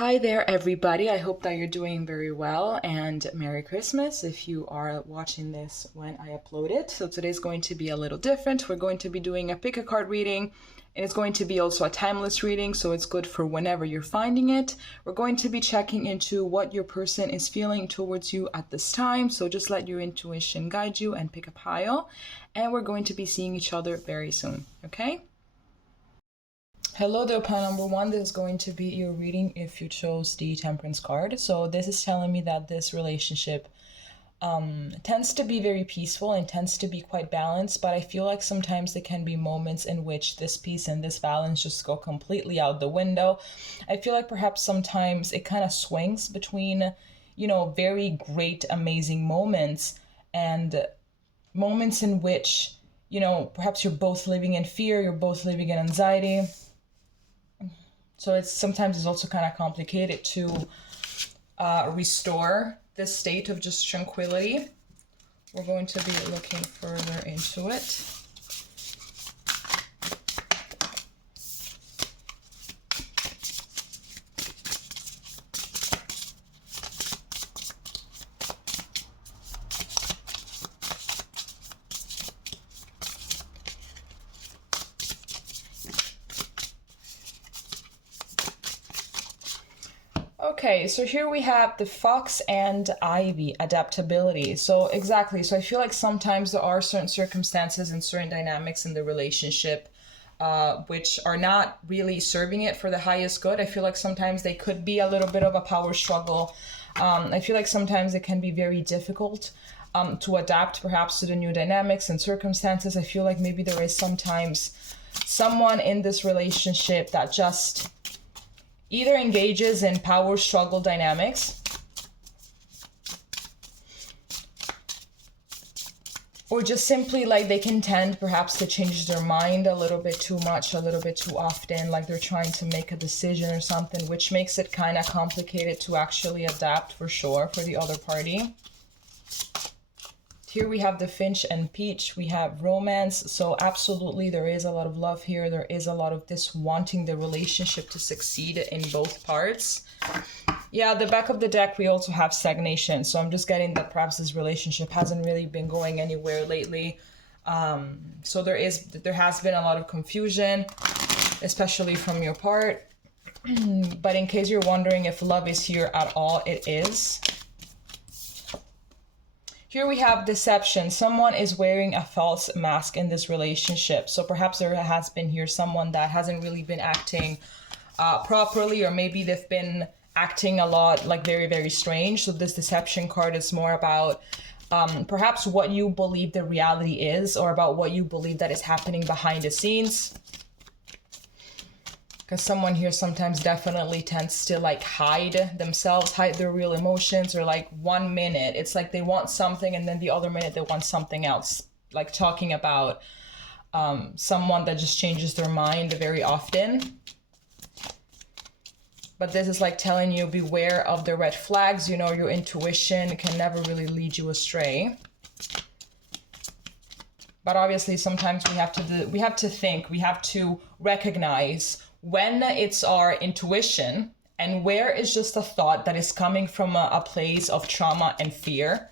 Hi there, everybody. I hope that you're doing very well, and Merry Christmas if you are watching this when I upload it. So today's going to be a little different. We're going to be doing a pick a card reading, and it's going to be also a timeless reading, so it's good for whenever you're finding it. We're going to be checking into what your person is feeling towards you at this time, so just let your intuition guide you and pick a pile, and we're going to be seeing each other very soon, okay? Hello there, pile number one. This is going to be your reading if you chose the Temperance card. So this is telling me that this relationship tends to be very peaceful and tends to be quite balanced, but I feel like sometimes there can be moments in which this peace and this balance just go completely out the window. I feel like perhaps sometimes it kind of swings between, very great, amazing moments and moments in which, perhaps you're both living in fear, you're both living in anxiety. So it's also kind of complicated to restore this state of just tranquility. We're going to be looking further into it. Okay, so here we have the fox and ivy, adaptability. So exactly, so I feel like sometimes there are certain circumstances and certain dynamics in the relationship which are not really serving it for the highest good. I feel like sometimes they could be a little bit of a power struggle. I feel like sometimes it can be very difficult to adapt perhaps to the new dynamics and circumstances. I feel like maybe there is sometimes someone in this relationship that just either engages in power struggle dynamics or just simply like they can tend perhaps to change their mind a little bit too much, a little bit too often, like they're trying to make a decision or something, which makes it kind of complicated to actually adapt for sure for the other party. Here we have the finch and peach. We have romance. So absolutely there is a lot of love here. There is a lot of this wanting the relationship to succeed in both parts. Yeah, the back of the deck, we also have stagnation. So I'm just getting that perhaps this relationship hasn't really been going anywhere lately. So there has been a lot of confusion, especially from your part. But in case you're wondering if love is here at all, it is. Here we have deception. Someone is wearing a false mask in this relationship. So perhaps there has been here someone that hasn't really been acting properly, or maybe they've been acting a lot like very, very strange. So this deception card is more about perhaps what you believe the reality is, or about what you believe that is happening behind the scenes. Because someone here sometimes definitely tends to like hide themselves, hide their real emotions, or like 1 minute it's like they want something and then the other minute they want something else. Like talking about someone that just changes their mind very often. But this is like telling you beware of the red flags. Your intuition can never really lead you astray. But obviously sometimes we have to think, we have to recognize when it's our intuition and where is just a thought that is coming from a place of trauma and fear.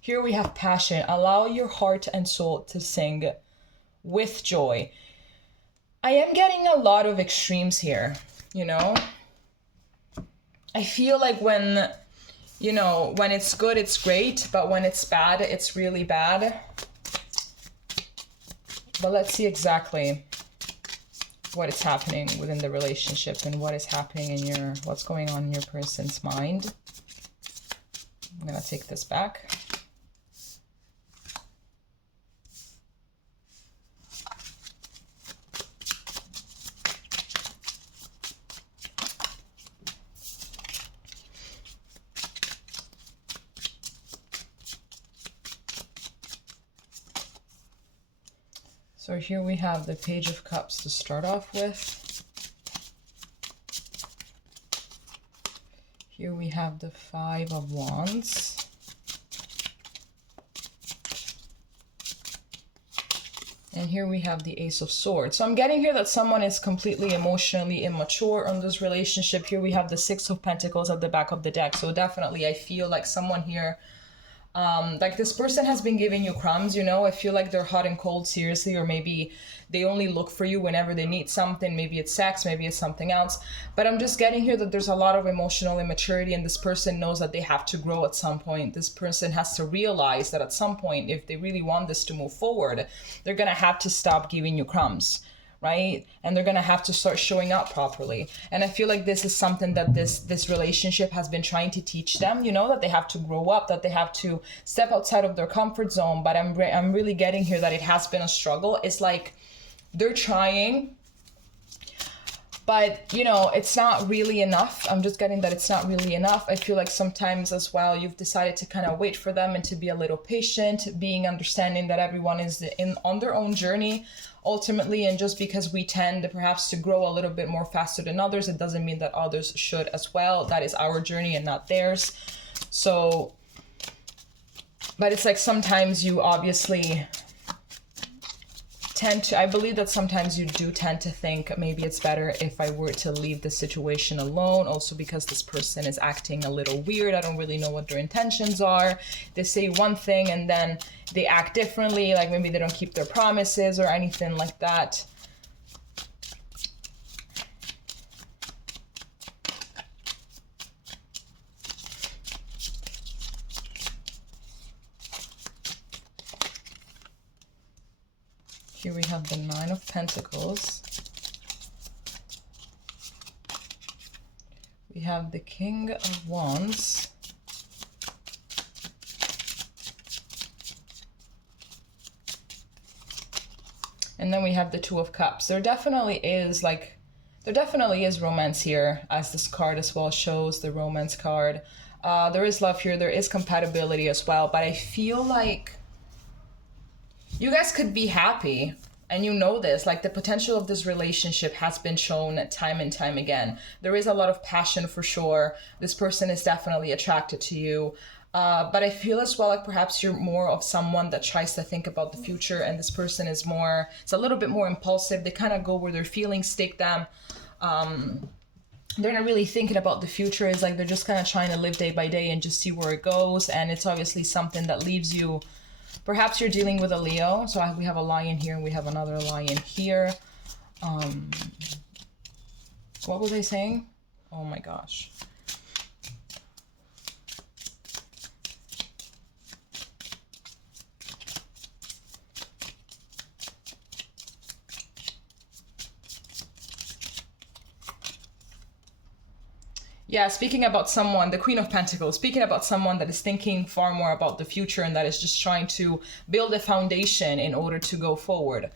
Here we have passion. Allow your heart and soul to sing with joy. I am getting a lot of extremes here, I feel like when it's good, it's great, but when it's bad, it's really bad. But let's see exactly what is happening within the relationship and what is happening in what's going on in your person's mind. I'm gonna take this back. So here we have the Page of Cups to start off with. Here we have the Five of Wands. And here we have the Ace of Swords. So I'm getting here that someone is completely emotionally immature on this relationship. Here we have the Six of Pentacles at the back of the deck. So definitely I feel like someone here, like this person has been giving you crumbs, you know. I feel like they're hot and cold, seriously, or maybe they only look for you whenever they need something. Maybe it's sex, maybe it's something else. But I'm just getting here that there's a lot of emotional immaturity, and this person knows that they have to grow at some point. This person has to realize that at some point, if they really want this to move forward, they're going to have to stop giving you crumbs, right? And they're going to have to start showing up properly. And I feel like this is something that this relationship has been trying to teach them, you know, that they have to grow up, that they have to step outside of their comfort zone. But I'm really getting here that it has been a struggle. It's like they're trying, but you know, it's not really enough. I'm just getting that it's not really enough. I feel like sometimes as well, you've decided to kind of wait for them and to be a little patient, being understanding that everyone is on their own journey ultimately. And just because we tend perhaps to grow a little bit more faster than others, it doesn't mean that others should as well. That is our journey and not theirs. So, but it's like sometimes you obviously I believe that sometimes you do tend to think maybe it's better if I were to leave the situation alone, also because this person is acting a little weird. I don't really know what their intentions are. They say one thing and then they act differently, like maybe they don't keep their promises or anything like that. Here we have the Nine of Pentacles. We have the King of Wands. And then we have the Two of Cups. There definitely is romance here, as this card as well shows, the romance card. There is love here, there is compatibility as well, but I feel like you guys could be happy, and you know this, like the potential of this relationship has been shown time and time again. There is a lot of passion for sure. This person is definitely attracted to you. But I feel as well like perhaps you're more of someone that tries to think about the future, and this person is it's a little bit more impulsive. They kind of go where their feelings take them. They're not really thinking about the future. It's like they're just kind of trying to live day by day and just see where it goes. And it's obviously something that leaves you. Perhaps you're dealing with a Leo. So we have a Lion here and we have another Lion here. What was I saying? Oh my gosh. Yeah, speaking about someone, the Queen of Pentacles, speaking about someone that is thinking far more about the future and that is just trying to build a foundation in order to go forward.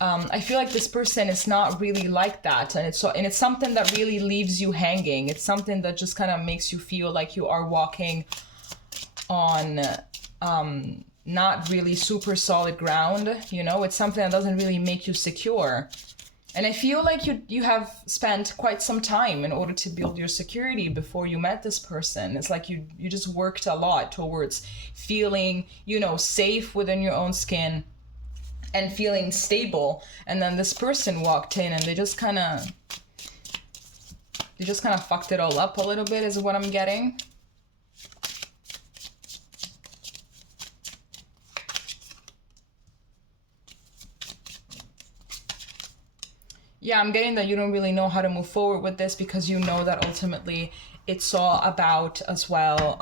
I feel like this person is not really like that, and it's something that really leaves you hanging. It's something that just kind of makes you feel like you are walking on not really super solid ground, you know? It's something that doesn't really make you secure. And I feel like you have spent quite some time in order to build your security before you met this person. It's like you just worked a lot towards feeling, you know, safe within your own skin and feeling stable. And then this person walked in and they just kind of fucked it all up a little bit is what I'm getting. Yeah, I'm getting that you don't really know how to move forward with this because you know that ultimately it's all about as well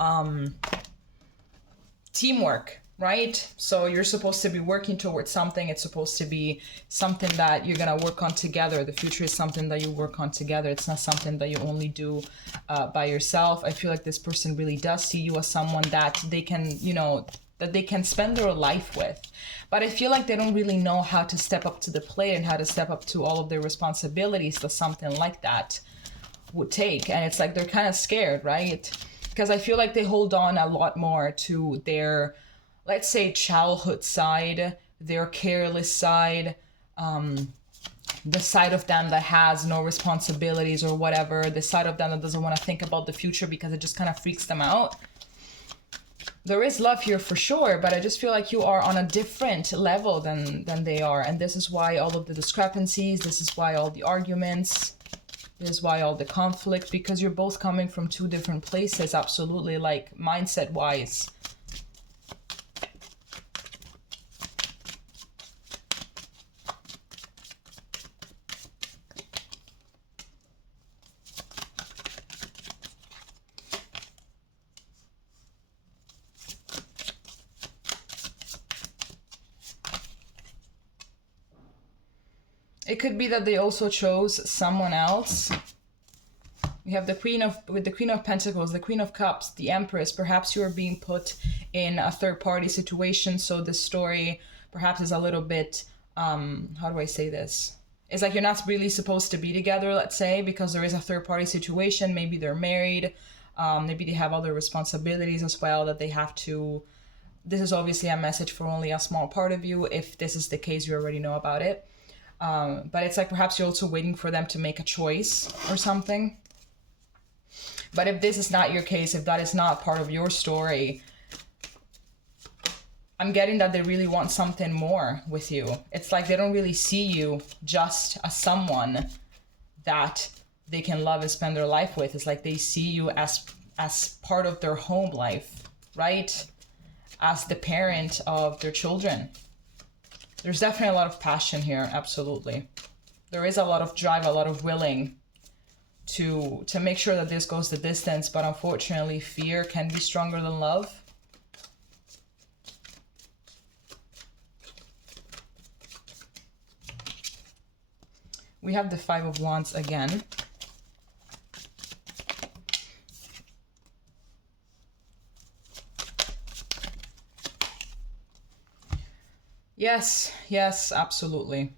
teamwork, right? So you're supposed to be working towards something. It's supposed to be something that you're going to work on together. The future is something that you work on together. It's not something that you only do by yourself. I feel like this person really does see you as someone that they can, you know, that they can spend their life with. But I feel like they don't really know how to step up to the plate and how to step up to all of their responsibilities that something like that would take. And it's like they're kind of scared, right? Because I feel like they hold on a lot more to their, let's say, childhood side, their careless side, the side of them that has no responsibilities or whatever, the side of them that doesn't want to think about the future because it just kind of freaks them out. There is love here for sure, but I just feel like you are on a different level than they are. And this is why all of the discrepancies, this is why all the arguments, this is why all the conflict, because you're both coming from two different places, absolutely, like mindset-wise. It could be that they also chose someone else. We have the Queen of, with the Queen of Pentacles, the Queen of Cups, the Empress. Perhaps you are being put in a third-party situation. So this story perhaps is a little bit, how do I say this? It's like you're not really supposed to be together, let's say, because there is a third-party situation. Maybe they're married. Maybe they have other responsibilities as well that they have to. This is obviously a message for only a small part of you. If this is the case, you already know about it. But it's like perhaps you're also waiting for them to make a choice or something. But if this is not your case, if that is not part of your story, I'm getting that they really want something more with you. It's like they don't really see you just as someone that they can love and spend their life with. It's like they see you as part of their home life, right? As the parent of their children. There's definitely a lot of passion here, absolutely. There is a lot of drive, a lot of willing to make sure that this goes the distance, but unfortunately fear can be stronger than love. We have the Five of Wands again. Yes, yes, absolutely.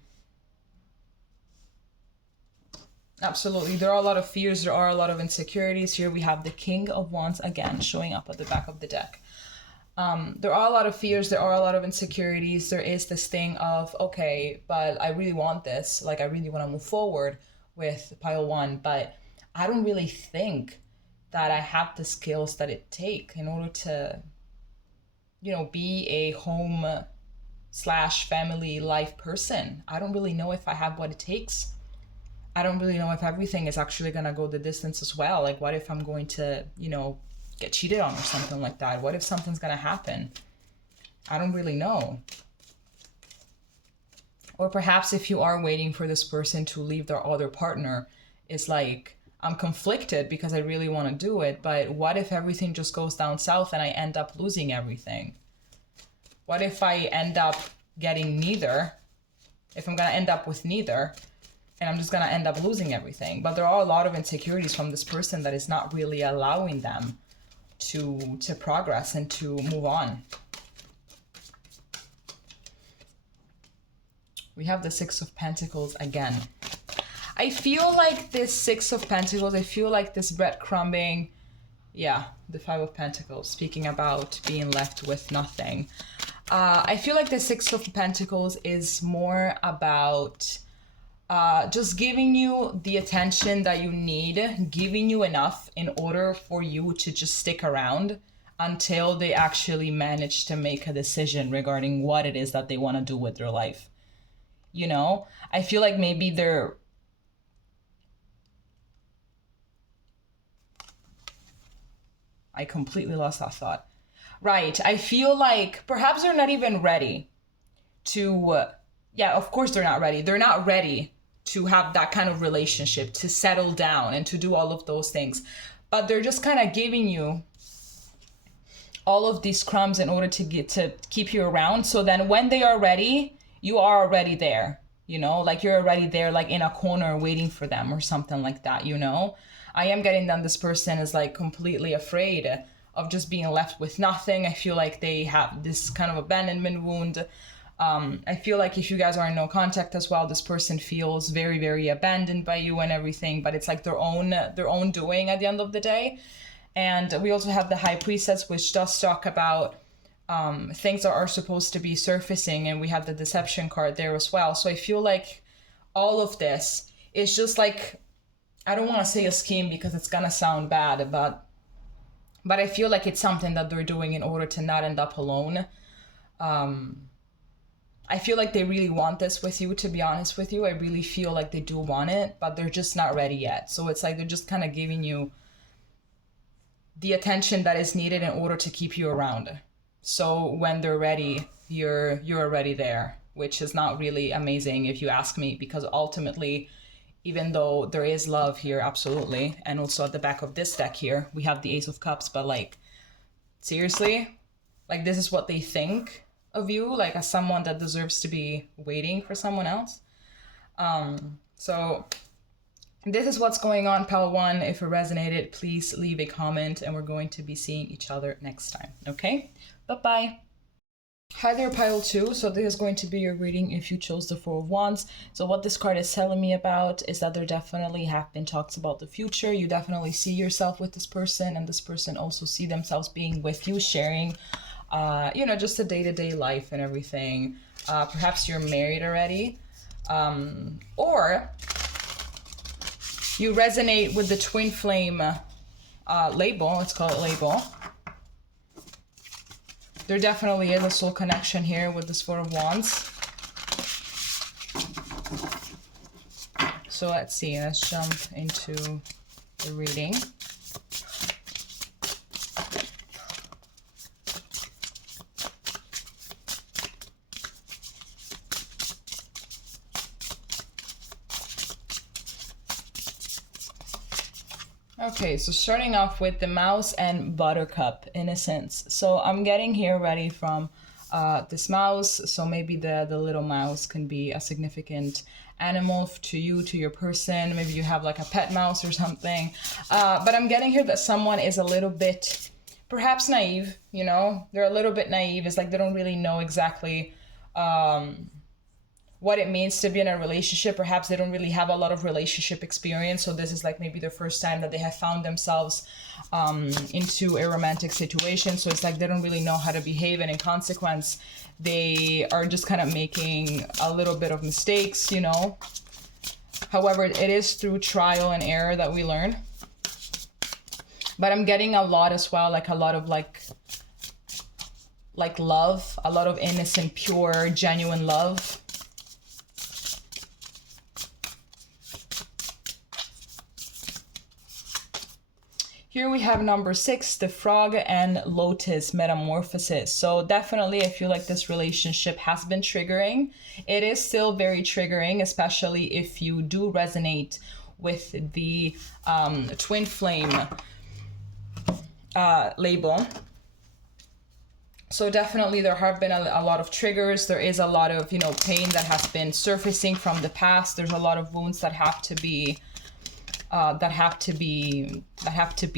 Absolutely. There are a lot of fears. There are a lot of insecurities. Here we have the King of Wands again showing up at the back of the deck. There are a lot of fears. There are a lot of insecurities. There is this thing of, okay, but I really want this. Like, I really want to move forward with pile one, but I don't really think that I have the skills that it takes in order to, you know, be a home / family life person. I don't really know if I have what it takes. I don't really know if everything is actually gonna go the distance as well. Like, what if I'm going to, you know, get cheated on or something like that? What if something's gonna happen? I don't really know. Or perhaps if you are waiting for this person to leave their other partner, it's like, I'm conflicted because I really want to do it, but what if everything just goes down south and I end up losing everything? What if I end up getting neither? If I'm gonna end up with neither, and I'm just gonna end up losing everything. But there are a lot of insecurities from this person that is not really allowing them to progress and to move on. We have the Six of Pentacles again. I feel like this Six of Pentacles, I feel like this breadcrumbing, yeah, the Five of Pentacles, speaking about being left with nothing. I feel like the Six of Pentacles is more about just giving you the attention that you need, giving you enough in order for you to just stick around until they actually manage to make a decision regarding what it is that they want to do with their life. You know, I feel like maybe they're... I completely lost that thought. Right, I feel like perhaps they're not even ready to... yeah, of course they're not ready. They're not ready to have that kind of relationship, to settle down and to do all of those things. But they're just kind of giving you all of these crumbs in order to keep you around. So then when they are ready, you are already there, you know, like you're already there, like in a corner waiting for them or something like that, you know. I am getting that this person is like completely afraid of just being left with nothing. I feel like they have this kind of abandonment wound. I feel like if you guys are in no contact as well, this person feels very, very abandoned by you and everything, but it's like their own doing at the end of the day. And we also have the High Priestess, which does talk about things that are supposed to be surfacing, and we have the Deception card there as well. So I feel like all of this is just like, I don't want to say a scheme because it's gonna sound bad, but But I feel like it's something that they're doing in order to not end up alone. I feel like they really want this with you, to be honest with you. I really feel like they do want it, but they're just not ready yet. So it's like they're just kind of giving you the attention that is needed in order to keep you around. So when they're ready, you're already there, which is not really amazing if you ask me, because ultimately, even though there is love here, absolutely, and also at the back of this deck here, we have the Ace of Cups, but like, seriously, like this is what they think of you, like as someone that deserves to be waiting for someone else. So this is what's going on, Pile 1. If it resonated, please leave a comment, and we're going to be seeing each other next time. Okay, bye-bye. Hi there, Pile 2. So this is going to be your reading if you chose the Four of Wands. So what this card is telling me about is that there definitely have been talks about the future. You definitely see yourself with this person, and this person also see themselves being with you, sharing you know, just the day-to-day life and everything. Perhaps you're married already, or you resonate with the twin flame label. Let's call it label. There definitely is a soul connection here with this Four of Wands. So let's see, let's jump into the reading. Okay, so starting off with the Mouse and Buttercup, Innocence. So I'm getting here ready from this mouse. So maybe the little mouse can be a significant animal to you, to your person. Maybe you have like a pet mouse or something. But I'm getting here that someone is a little bit, perhaps naive, you know? They're a little bit naive. It's like they don't really know exactly what it means to be in a relationship. Perhaps they don't really have a lot of relationship experience. So this is like maybe the first time that they have found themselves into a romantic situation. So it's like they don't really know how to behave. And in consequence, they are just kind of making a little bit of mistakes, you know. However, it is through trial and error that we learn. But I'm getting a lot as well, like a lot of like love, a lot of innocent, pure, genuine love. Here we have number 6, the Frog and Lotus, Metamorphosis. So definitely I feel like this relationship has been triggering. It is still very triggering, especially if you do resonate with the twin flame label. So definitely there have been a lot of triggers. There is a lot of, you know, pain that has been surfacing from the past. There's a lot of wounds that have to be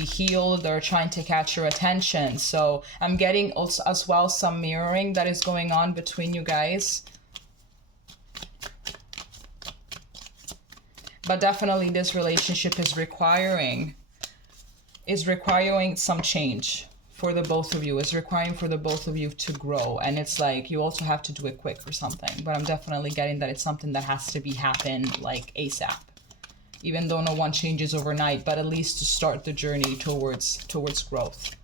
healed. They're trying to catch your attention. So I'm getting also as well some mirroring that is going on between you guys. But definitely this relationship is requiring some change for the both of you. It's requiring for the both of you to grow. And it's like you also have to do it quick or something. But I'm definitely getting that it's something that has to happen like ASAP. Even though no one changes overnight, but at least to start the journey towards growth.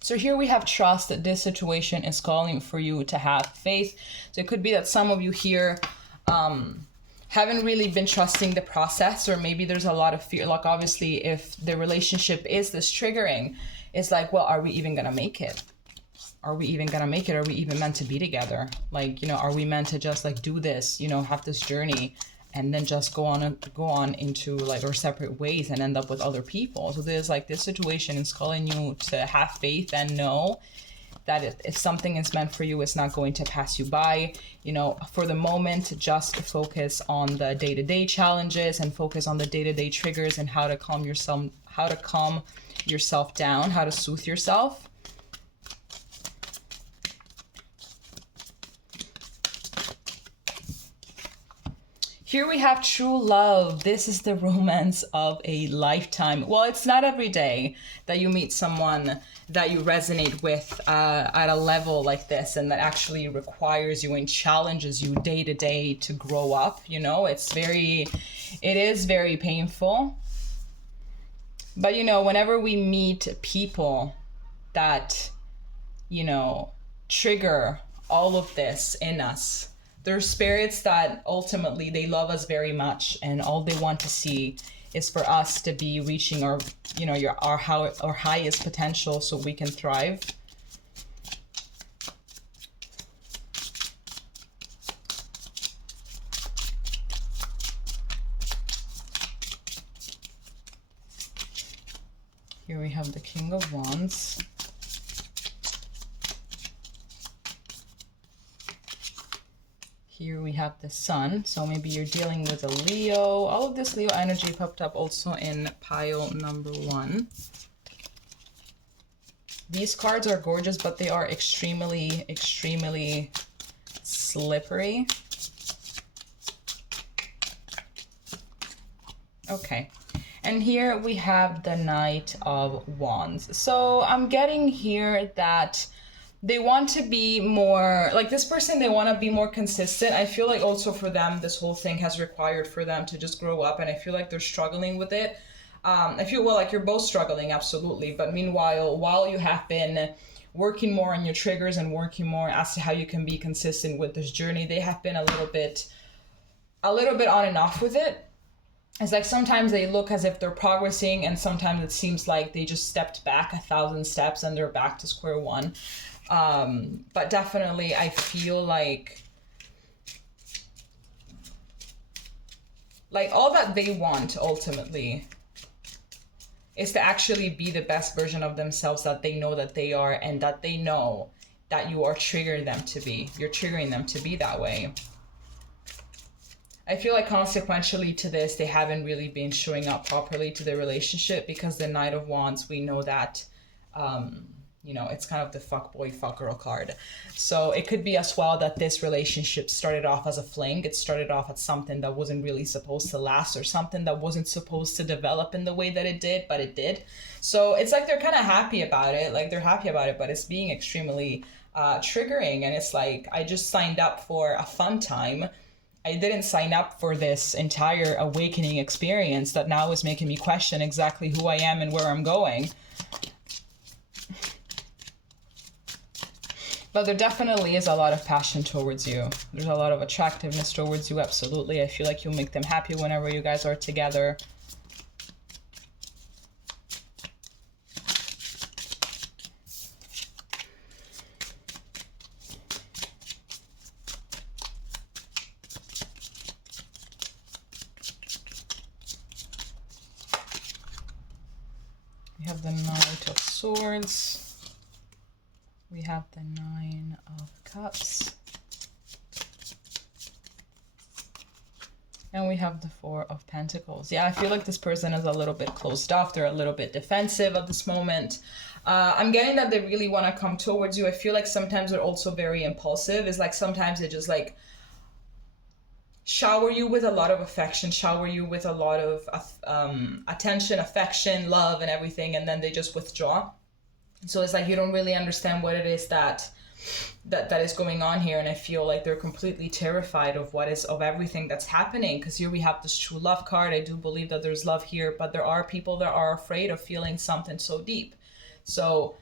So here we have trust, that this situation is calling for you to have faith. So it could be that some of you here haven't really been trusting the process, or maybe there's a lot of fear. Like obviously if the relationship is this triggering, it's like, well, are we even gonna make it? Are we even gonna make it? Are we even meant to be together? Like, you know, are we meant to just like do this, you know, have this journey and then just go on into like our separate ways and end up with other people? So there's like this situation is calling you to have faith and know that if something is meant for you, it's not going to pass you by. You know, for the moment, just focus on the day-to-day challenges and focus on the day-to-day triggers and how to calm yourself down, how to soothe yourself. Here we have true love. This is the romance of a lifetime. Well, it's not every day that you meet someone that you resonate with at a level like this, and that actually requires you and challenges you day to day to grow up. You know, it is very painful. But, you know, whenever we meet people that, you know, trigger all of this in us, they're spirits that ultimately they love us very much, and all they want to see is for us to be reaching our, you know, our highest potential so we can thrive. Here we have the King of Wands. Here we have the Sun. So maybe you're dealing with a Leo. All of this Leo energy popped up also in pile number 1. These cards are gorgeous, but they are extremely, extremely slippery. Okay. And here we have the Knight of Wands. So I'm getting here that they want to be more, like this person, they want to be more consistent. I feel like also for them, this whole thing has required for them to just grow up, and I feel like they're struggling with it. I feel, well, like you're both struggling, absolutely. But meanwhile, while you have been working more on your triggers and working more as to how you can be consistent with this journey, they have been a little bit on and off with it. It's like sometimes they look as if they're progressing, and sometimes it seems like they just stepped back 1,000 steps and they're back to square one. But definitely I feel like all that they want ultimately is to actually be the best version of themselves that they know that they are, and that they know that you are triggering them to be. You're triggering them to be that way. I feel like consequentially to this, they haven't really been showing up properly to their relationship, because the Knight of Wands, we know that, you know, it's kind of the fuck boy, fuck girl card. So it could be as well that this relationship started off as a fling. It started off as something that wasn't really supposed to last, or something that wasn't supposed to develop in the way that it did, but it did. So it's like they're kind of happy about it. Like they're happy about it, but it's being extremely triggering. And it's like, I just signed up for a fun time. I didn't sign up for this entire awakening experience that now is making me question exactly who I am and where I'm going. But there definitely is a lot of passion towards you. There's a lot of attractiveness towards you, absolutely. I feel like you'll make them happy whenever you guys are together. We have the Knight of Swords. We have the Nine of Cups. And we have the Four of Pentacles. Yeah, I feel like this person is a little bit closed off. They're a little bit defensive at this moment. I'm getting that they really want to come towards you. I feel like sometimes they're also very impulsive. It's like sometimes they just like shower you with a lot of affection, shower you with a lot of attention, affection, love, and everything, and then they just withdraw. So it's like you don't really understand what it is that is going on here, and I feel like they're completely terrified of everything that's happening, because here we have this true love card. I do believe that there's love here, but there are people that are afraid of feeling something so deep. So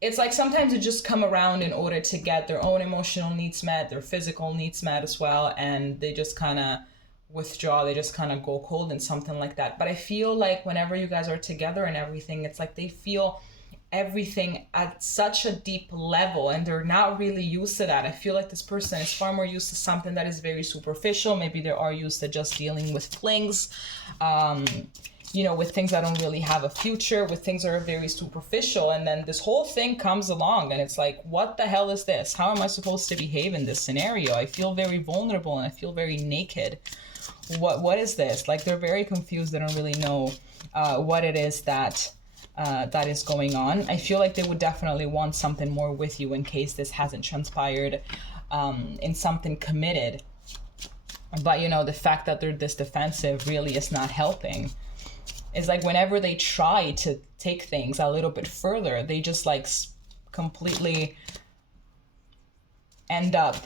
it's like sometimes they just come around in order to get their own emotional needs met, their physical needs met as well, and they just kind of withdraw, they just kind of go cold and something like that. But I feel like whenever you guys are together and everything, it's like they feel everything at such a deep level, and they're not really used to that. I feel like this person is far more used to something that is very superficial. Maybe they are used to just dealing with flings, you know, with things that don't really have a future, with things that are very superficial. And then this whole thing comes along and it's like, what the hell is this? How am I supposed to behave in this scenario? I feel very vulnerable and I feel very naked. What is this? Like, they're very confused. They don't really know what it is that is going on. I feel like they would definitely want something more with you in case this hasn't transpired in something committed. But, you know, the fact that they're this defensive really is not helping. It's like whenever they try to take things a little bit further, they just like completely end up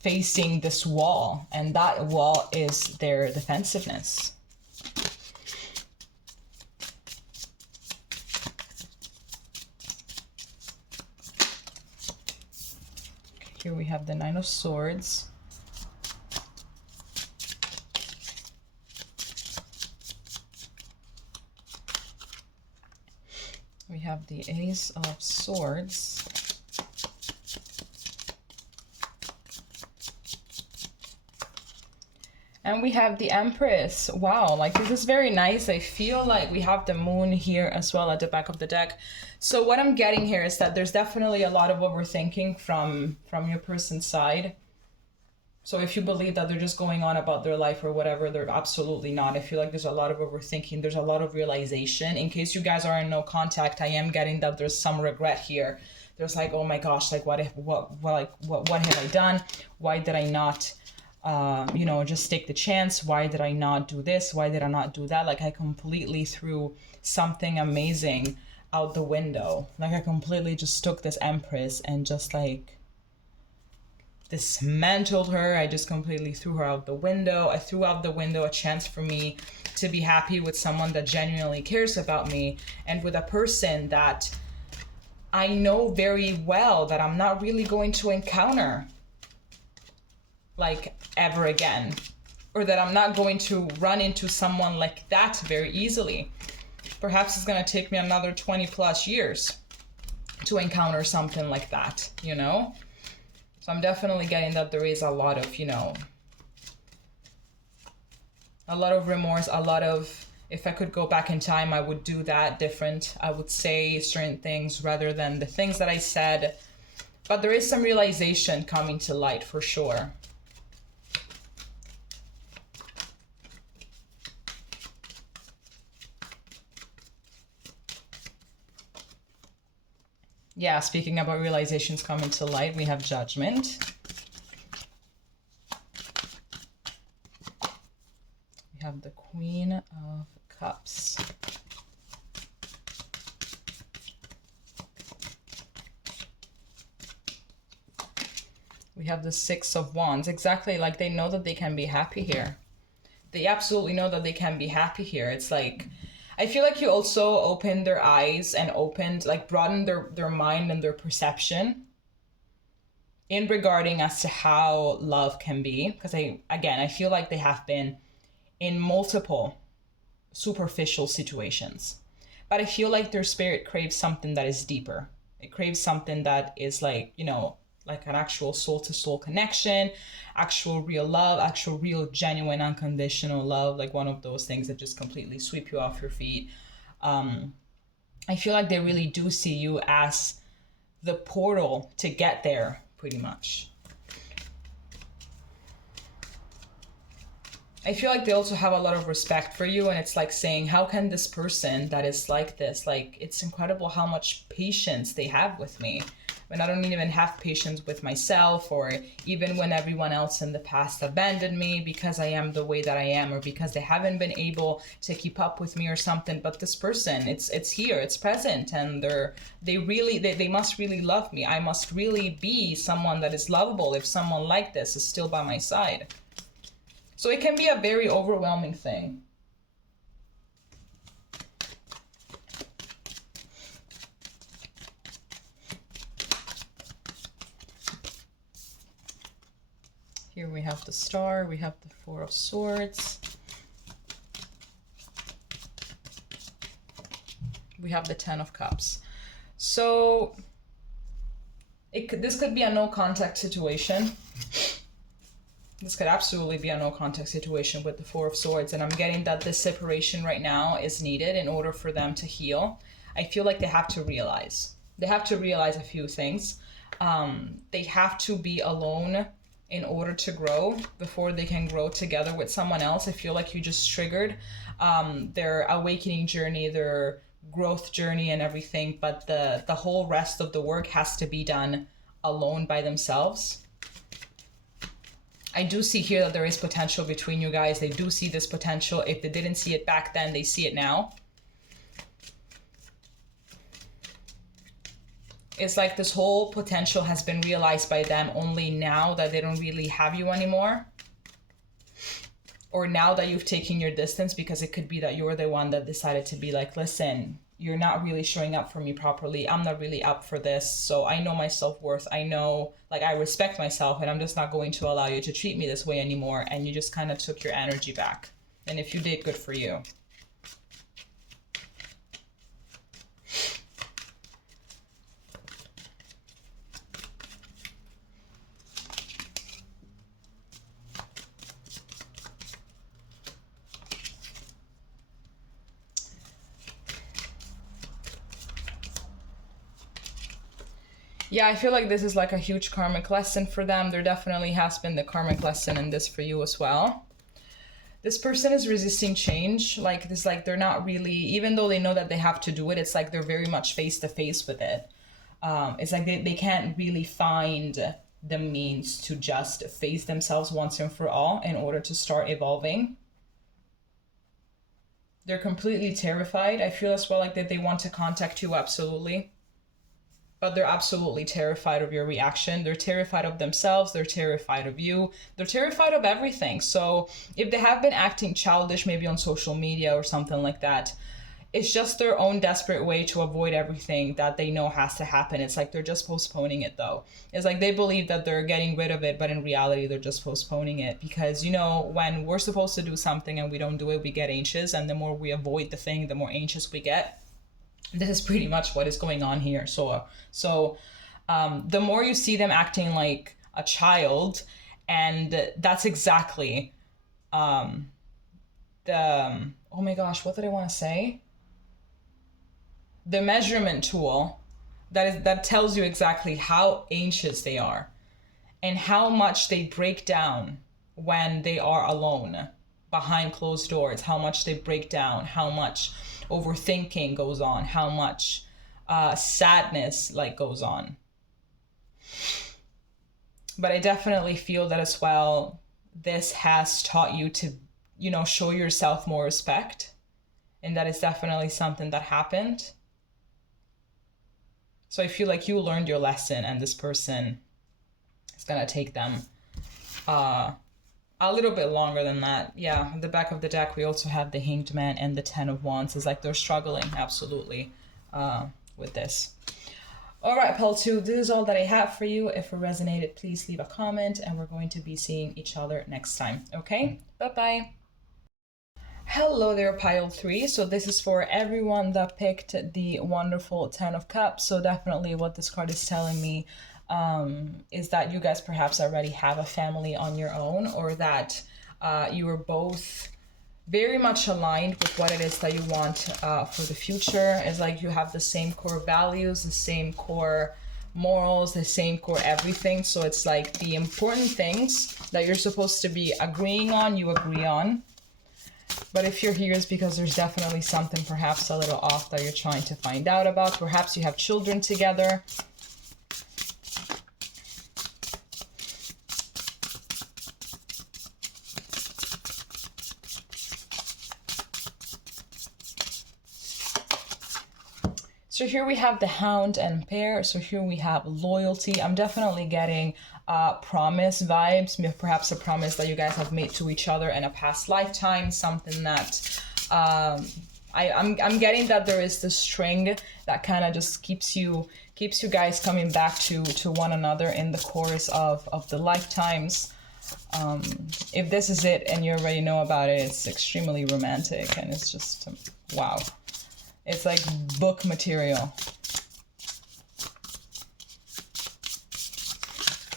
facing this wall, and that wall is their defensiveness. Here we have the Nine of Swords. We have the Ace of Swords. And we have the Empress. Wow, like this is very nice. I feel like we have the Moon here as well at the back of the deck. So what I'm getting here is that there's definitely a lot of overthinking from your person's side. So if you believe that they're just going on about their life or whatever, they're absolutely not. I feel like there's a lot of overthinking. There's a lot of realization. In case you guys are in no contact, I am getting that there's some regret here. There's like, oh my gosh, like what have I done? Why did I not, you know, just take the chance? Why did I not do this? Why did I not do that? Like I completely threw something amazing out the window. Like I completely just took this Empress and just like dismantled her. I just completely threw her out the window. I threw out the window a chance for me to be happy with someone that genuinely cares about me and with a person that I know very well that I'm not really going to encounter like ever again, or that I'm not going to run into someone like that very easily. Perhaps it's going to take me another 20 plus years to encounter something like that, you know? So I'm definitely getting that there is a lot of, you know, a lot of remorse, a lot of, if I could go back in time, I would do that different. I would say certain things rather than the things that I said. But there is some realization coming to light for sure. Yeah, speaking about realizations coming to light, we have Judgment. We have the Queen of Cups. We have the Six of Wands. Exactly, like they know that they can be happy here. They absolutely know that they can be happy here. It's like, I feel like you also opened their eyes and broadened their mind and their perception in regarding as to how love can be. Because I feel like they have been in multiple superficial situations. But I feel like their spirit craves something that is deeper. It craves something that is like, you know, like an actual soul-to-soul connection, actual real love, actual real genuine unconditional love, like one of those things that just completely sweep you off your feet. I feel like they really do see you as the portal to get there, pretty much. I feel like they also have a lot of respect for you, and it's like saying, how can this person that is like this, like, it's incredible how much patience they have with me. When I don't even have patience with myself, or even when everyone else in the past abandoned me because I am the way that I am, or because they haven't been able to keep up with me or something. But this person, it's here, it's present, and they must really love me. I must really be someone that is lovable if someone like this is still by my side. So it can be a very overwhelming thing. Here we have the Star, we have the Four of Swords. We have the Ten of Cups. So this could be a no contact situation. This could absolutely be a no contact situation with the Four of Swords. And I'm getting that this separation right now is needed in order for them to heal. I feel like they have to realize. They have to realize a few things. They have to be alone in order to grow before they can grow together with someone else. I feel like you just triggered their awakening journey, their growth journey and everything, but the whole rest of the work has to be done alone by themselves. I do see here that there is potential between you guys. They do see this potential. If they didn't see it back then, they see it now. It's like this whole potential has been realized by them only now that they don't really have you anymore. Or now that you've taken your distance, because it could be that you're the one that decided to be like, listen, you're not really showing up for me properly. I'm not really up for this. So I know my self-worth. I know, like, I respect myself, and I'm just not going to allow you to treat me this way anymore. And you just kind of took your energy back. And if you did, good for you. Yeah, I feel like this is like a huge karmic lesson for them. There definitely has been the karmic lesson in this for you as well. This person is resisting change. Like this, like they're not really, even though they know that they have to do it, it's like they're very much face to face with it. It's like they can't really find the means to just face themselves once and for all in order to start evolving. They're completely terrified. I feel as well like that they want to contact you, absolutely. But they're absolutely terrified of your reaction. They're terrified of themselves. They're terrified of you. They're terrified of everything. So if they have been acting childish, maybe on social media or something like that, it's just their own desperate way to avoid everything that they know has to happen. It's like they're just postponing it, though. It's like they believe that they're getting rid of it, but in reality, they're just postponing it. Because, you know, when we're supposed to do something and we don't do it, we get anxious. And the more we avoid the thing, the more anxious we get. This is pretty much what is going on here. So the more you see them acting like a child, and that's exactly oh my gosh, what did I want to say? The measurement tool that tells you exactly how anxious they are and how much they break down when they are alone behind closed doors, how much they break down, how much overthinking goes on, how much sadness like goes on. But I definitely feel that as well, this has taught you to, you know, show yourself more respect. And that is definitely something that happened. So I feel like you learned your lesson, and this person is gonna take them a little bit longer than that. Yeah, at the back of the deck, we also have the Hanged Man and the Ten of Wands. It's like they're struggling, absolutely, with this. All right, Pal 2, this is all that I have for you. If it resonated, please leave a comment, and we're going to be seeing each other next time, okay? Bye-bye. Hello there, Pile 3. So this is for everyone that picked the wonderful Ten of Cups. So definitely what this card is telling me is that you guys perhaps already have a family on your own, or that you are both very much aligned with what it is that you want for the future. It's like you have the same core values, the same core morals, the same core everything. So it's like the important things that you're supposed to be agreeing on, you agree on. But if you're here, it's because there's definitely something perhaps a little off that you're trying to find out about. Perhaps you have children together. So here we have the Hound and Pair. So here we have loyalty. I'm definitely getting promise vibes, perhaps a promise that you guys have made to each other in a past lifetime, something that I'm getting that there is this string that kind of just keeps you guys coming back to one another in the course of the lifetimes. If this is it and you already know about it, it's extremely romantic, and it's just wow. It's like book material.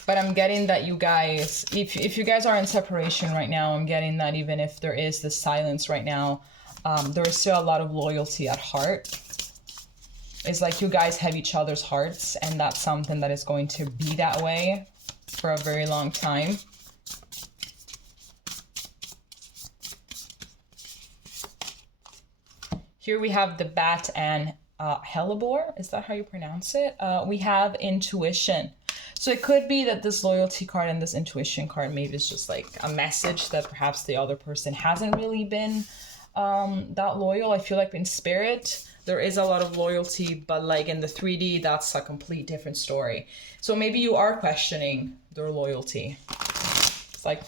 But I'm getting that you guys, if you guys are in separation right now, I'm getting that even if there is this silence right now, there is still a lot of loyalty at heart. It's like you guys have each other's hearts, and that's something that is going to be that way for a very long time. Here we have the Bat and Hellebore. Is that how you pronounce it? We have intuition. So it could be that this loyalty card and this intuition card maybe is just like a message that perhaps the other person hasn't really been that loyal. I feel like in spirit, there is a lot of loyalty, but like in the 3D, that's a complete different story. So maybe you are questioning their loyalty. It's like,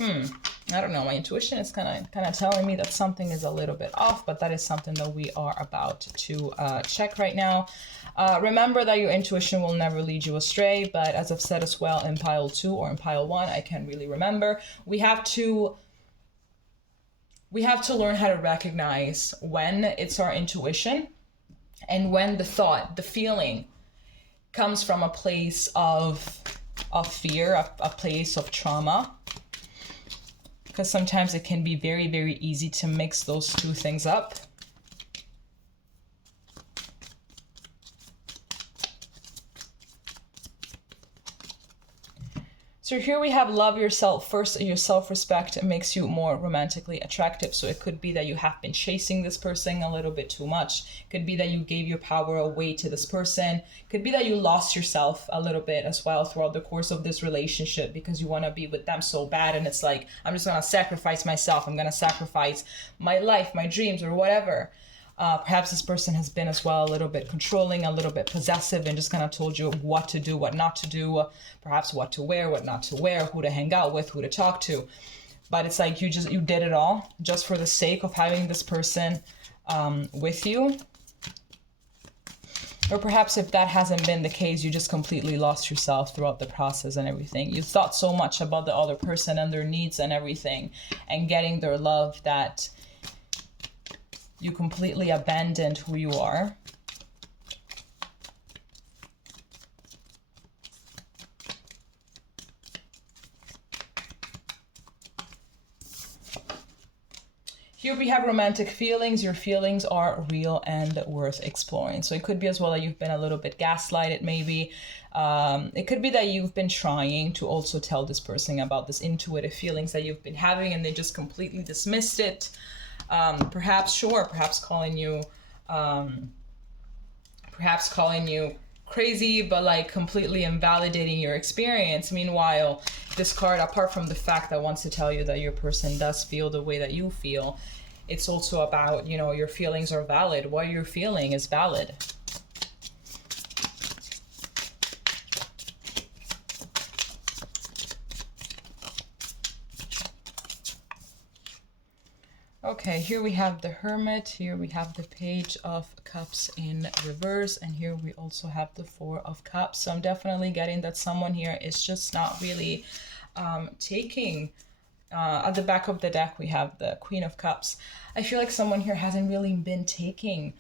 I don't know, my intuition is kind of telling me that something is a little bit off, but that is something that we are about to check right now. Remember that your intuition will never lead you astray, but as I've said as well in pile 2 or in pile 1, I can't really remember. We have to learn how to recognize when it's our intuition and when the thought, the feeling comes from a place of fear, a place of trauma. Because sometimes it can be very, very easy to mix those two things up. So here we have love yourself first. Your self-respect makes you more romantically attractive. So it could be that you have been chasing this person a little bit too much. It could be that you gave your power away to this person. It could be that you lost yourself a little bit as well throughout the course of this relationship because you want to be with them so bad. And it's like, I'm just going to sacrifice myself. I'm going to sacrifice my life, my dreams, or whatever. Perhaps this person has been as well a little bit controlling, a little bit possessive, and just kind of told you what to do, what not to do, perhaps what to wear, what not to wear, who to hang out with, who to talk to. But it's like you did it all just for the sake of having this person with you. Or perhaps if that hasn't been the case, you just completely lost yourself throughout the process and everything. You thought so much about the other person and their needs and everything and getting their love that you completely abandoned who you are. Here we have romantic feelings. Your feelings are real and worth exploring. So it could be as well that you've been a little bit gaslighted maybe. It could be that you've been trying to also tell this person about this intuitive feelings that you've been having and they just completely dismissed it. Perhaps calling you crazy, but like completely invalidating your experience. Meanwhile, this card, apart from the fact that wants to tell you that your person does feel the way that you feel, it's also about, you know, your feelings are valid. What you're feeling is valid. Okay, here we have the Hermit, here we have the Page of Cups in reverse, and here we also have the Four of Cups. So I'm definitely getting that someone here is just not really taking, at the back of the deck we have the Queen of Cups. I feel like someone here hasn't really been taking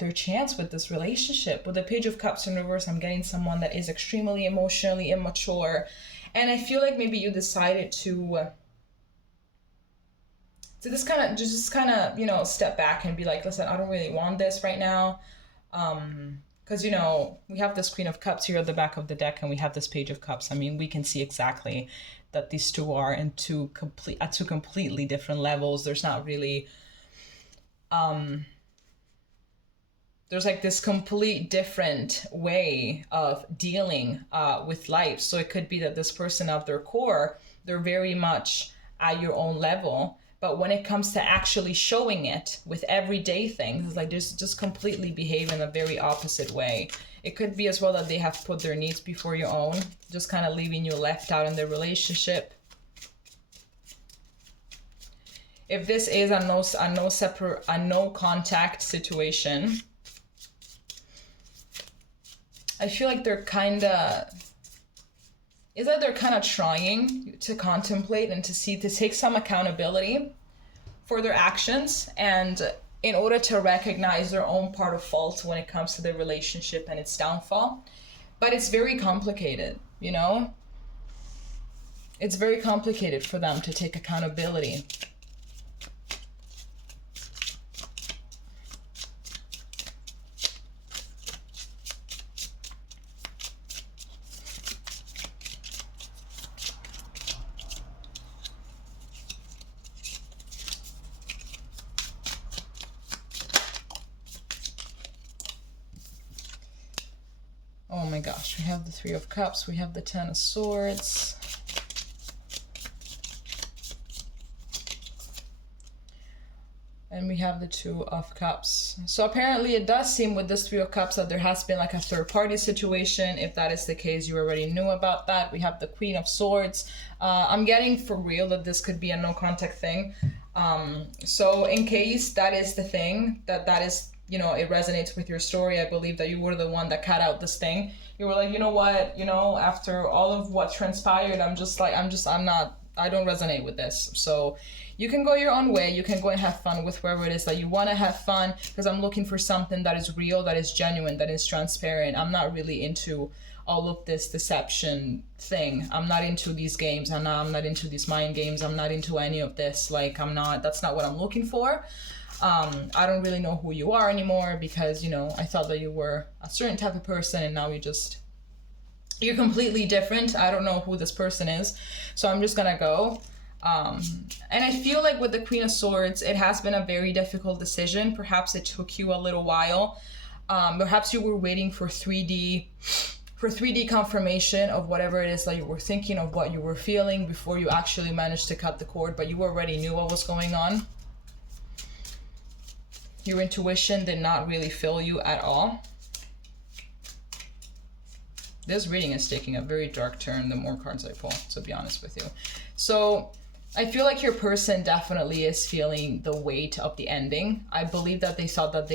their chance with this relationship. With the Page of Cups in reverse, I'm getting someone that is extremely emotionally immature, and I feel like maybe you decided to this kind of, you know, step back and be like, listen, I don't really want this right now. Because, you know, we have this Queen of Cups here at the back of the deck and we have this Page of Cups. I mean, we can see exactly that these two are at two completely different levels. There's not really, there's like this complete different way of dealing with life. So it could be that this person at their core, they're very much at your own level. But when it comes to actually showing it with everyday things, it's like just completely behave in a very opposite way. It could be as well that they have put their needs before your own, just kind of leaving you left out in the relationship. If this is a no contact situation, I feel like they're kind of trying to contemplate and to take some accountability for their actions, and in order to recognize their own part of fault when it comes to the relationship and its downfall. But it's very complicated, you know? It's very complicated for them to take accountability. Oh my gosh, we have the Three of Cups, we have the Ten of Swords. And we have the Two of Cups. So apparently it does seem with this Three of Cups that there has been like a third party situation. If that is the case, you already knew about that. We have the Queen of Swords. I'm getting for real that this could be a no contact thing. So in case that is the thing, that is, you know, it resonates with your story. I believe that you were the one that cut out this thing. You were like, you know what, you know, after all of what transpired, I don't resonate with this. So you can go your own way. You can go and have fun with wherever it is that you want to have fun, because I'm looking for something that is real, that is genuine, that is transparent. I'm not really into all of this deception thing. I'm not into these games. I'm not into these mind games. I'm not into any of this. Like, that's not what I'm looking for. I don't really know who you are anymore, because, you know, I thought that you were a certain type of person, and now you're completely different. I don't know who this person is. So I'm just gonna go. And I feel like with the Queen of Swords, it has been a very difficult decision. Perhaps it took you a little while. Perhaps you were waiting for 3D confirmation of whatever it is that you were thinking, of what you were feeling, before you actually managed to cut the cord, but you already knew what was going on. Your intuition did not really fill you at all. This reading is taking a very dark turn the more cards I pull, to be honest with you. So I feel like your person definitely is feeling the weight of the ending. I believe that they thought that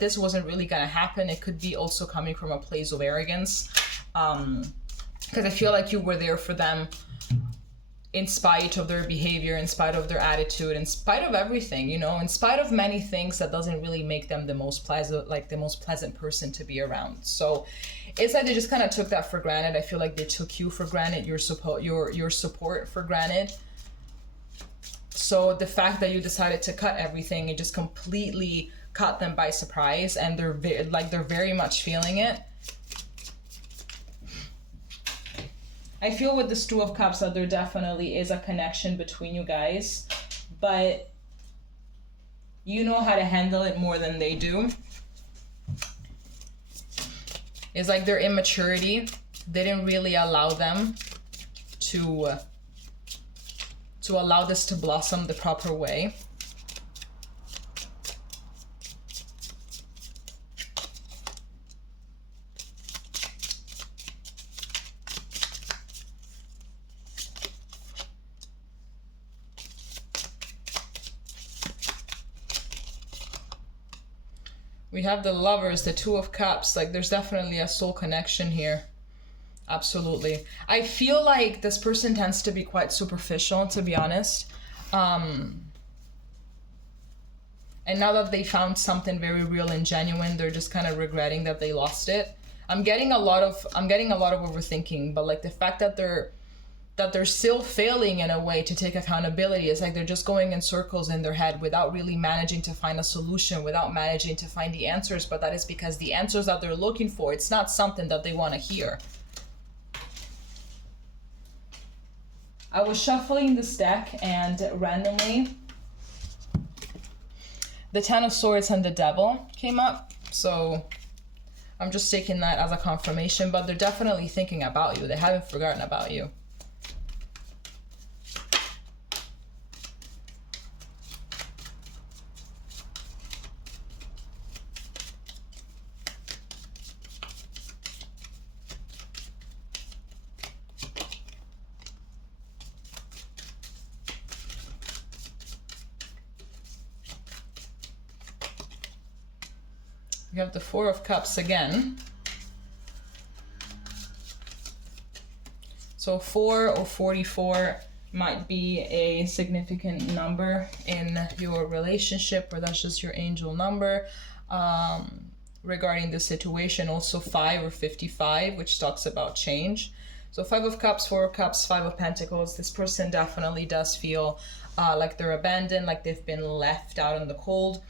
this wasn't really gonna happen. It could be also coming from a place of arrogance, because I feel like you were there for them in spite of their behavior, in spite of their attitude, in spite of everything, you know, in spite of many things that doesn't really make them the most pleasant person to be around. So it's like they just kind of took that for granted. I feel like they took you for granted, your support for granted. So the fact that you decided to cut everything, it just completely caught them by surprise, and they're very much feeling it. I feel with this Two of Cups that there definitely is a connection between you guys, but you know how to handle it more than they do. It's like their immaturity didn't really allow them to allow this to blossom the proper way. We have the Lovers, the Two of Cups. Like, there's definitely a soul connection here. Absolutely. I feel like this person tends to be quite superficial, to be honest. And now that they found something very real and genuine, they're just kind of regretting that they lost it. I'm getting a lot of overthinking, but like the fact that they're still failing in a way to take accountability. It's like they're just going in circles in their head without really managing to find a solution, without managing to find the answers. But that is because the answers that they're looking for, it's not something that they want to hear. I was shuffling this deck, and randomly the Ten of Swords and the Devil came up. So I'm just taking that as a confirmation, but they're definitely thinking about you. They haven't forgotten about you. We have the Four of Cups again. So 4 or 44 might be a significant number in your relationship, or that's just your angel number. Regarding the situation, also 5 or 55, which talks about change. So 5 of Cups, 4 of Cups, 5 of Pentacles. This person definitely does feel like they're abandoned, like they've been left out in the cold.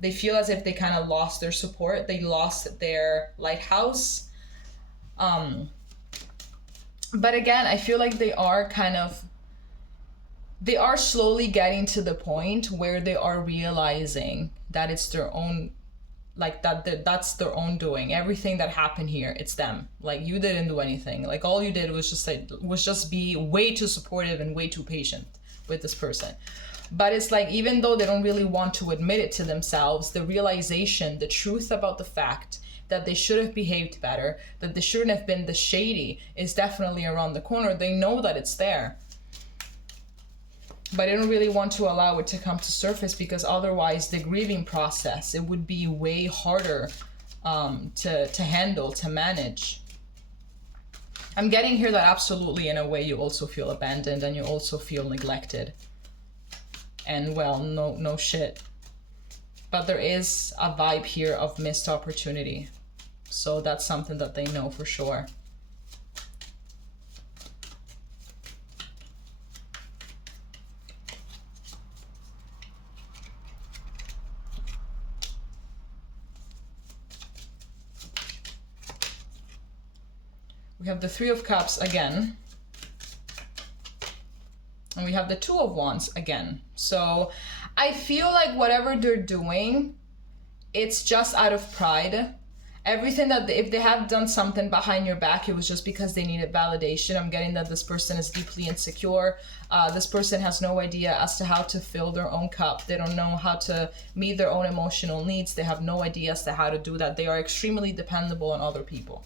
They feel as if they kind of lost their support. They lost their lighthouse. But again, I feel like they are slowly getting to the point where they are realizing that it's their own, like that's their own doing. Everything that happened here, it's them. Like, you didn't do anything. Like, all you did was just be way too supportive and way too patient with this person. But it's like, even though they don't really want to admit it to themselves, the realization, the truth about the fact that they should have behaved better, that they shouldn't have been this shady, is definitely around the corner. They know that it's there, but I don't really want to allow it to come to surface, because otherwise the grieving process, it would be way harder to handle, to manage. I'm getting here that absolutely in a way you also feel abandoned and you also feel neglected. And well, no shit. But there is a vibe here of missed opportunity. So that's something that they know for sure. We have the Three of Cups again. And we have the Two of Wands again. So I feel like whatever they're doing, it's just out of pride. Everything that if they have done something behind your back, it was just because they needed validation. I'm getting that this person is deeply insecure. This person has no idea as to how to fill their own cup. They don't know how to meet their own emotional needs. They have no idea as to how to do that. They are extremely dependable on other people.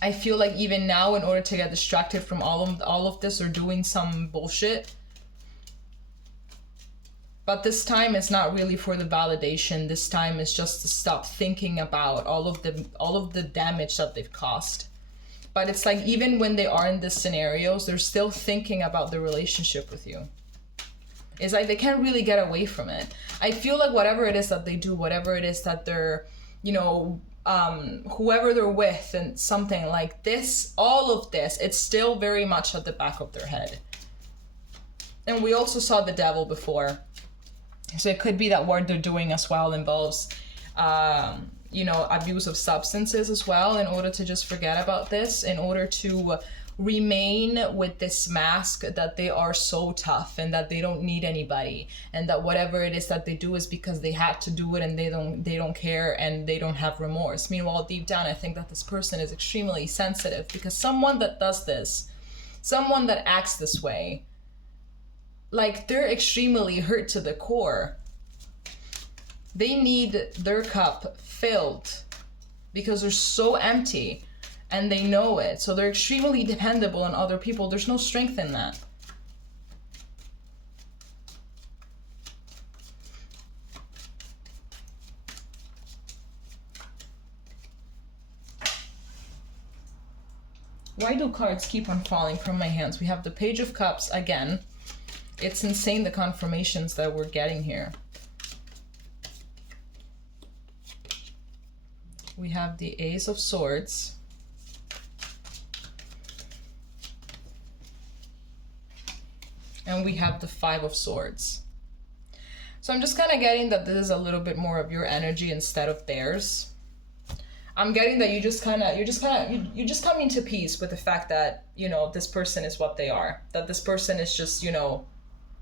I feel like even now, in order to get distracted from all of this, they're doing some bullshit. But this time it's not really for the validation. This time it's just to stop thinking about all of the damage that they've caused. But it's like, even when they are in these scenarios, they're still thinking about the relationship with you. It's like they can't really get away from it. I feel like whatever it is that they do, whatever it is that they're, you know, whoever they're with and something like this, all of this, it's still very much at the back of their head. And we also saw the Devil before. So it could be that what they're doing as well involves, you know, abuse of substances as well, in order to just forget about this, in order to remain with this mask that they are so tough and that they don't need anybody, and that whatever it is that they do is because they had to do it, and they don't care and they don't have remorse. Meanwhile, deep down, I think that this person is extremely sensitive, because someone that does this, someone that acts this way, like, they're extremely hurt to the core. They need their cup filled because they're so empty. And they know it. So they're extremely dependable on other people. There's no strength in that. Why do cards keep on falling from my hands? We have the Page of Cups again. It's insane, the confirmations that we're getting here. We have the Ace of Swords. And we have the Five of Swords. So I'm just kind of getting that this is a little bit more of your energy instead of theirs. I'm getting that you just come into peace with the fact that, you know, this person is what they are. That this person is just, you know,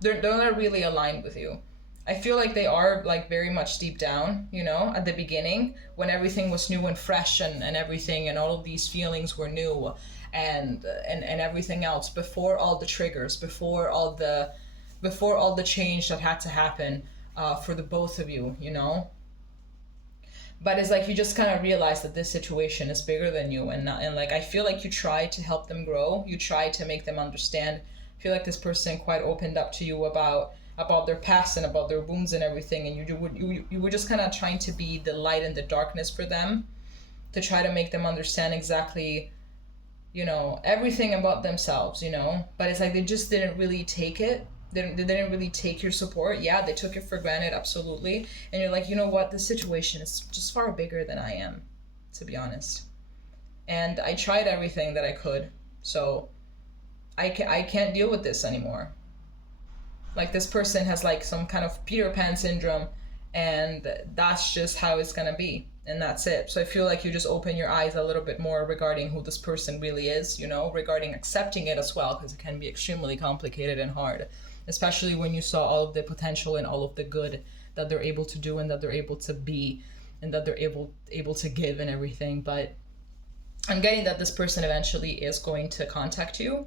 they're not really aligned with you. I feel like they are, like, very much deep down, you know, at the beginning, when everything was new and fresh and everything, and all of these feelings were new. And everything else, before all the triggers, before all the change that had to happen for the both of you, you know. But it's like you just kind of realize that this situation is bigger than you, and like, I feel like you try to help them grow, you try to make them understand. I feel like this person quite opened up to you about their past and about their wounds and everything, and you were just kind of trying to be the light in the darkness for them, to try to make them understand exactly, you know, everything about themselves, you know. But it's like they just didn't really take it. They didn't really take your support. Yeah, they took it for granted, absolutely. And you're like, you know what, the situation is just far bigger than I am, to be honest. And I tried everything that I could, so I can't deal with this anymore. Like, this person has, like, some kind of Peter Pan syndrome, and that's just how it's gonna be. And that's it. So I feel like you just open your eyes a little bit more regarding who this person really is, you know, regarding accepting it as well, because it can be extremely complicated and hard, especially when you saw all of the potential and all of the good that they're able to do and that they're able to be and that they're able to give and everything. But I'm getting that this person eventually is going to contact you.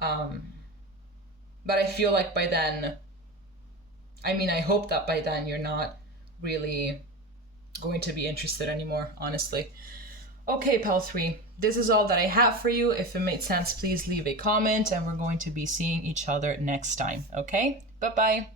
But I feel like by then, I mean, I hope that by then you're not really going to be interested anymore, honestly. Okay, Pal 3, this is all that I have for you. If it made sense, please leave a comment, and we're going to be seeing each other next time, okay? Bye-bye.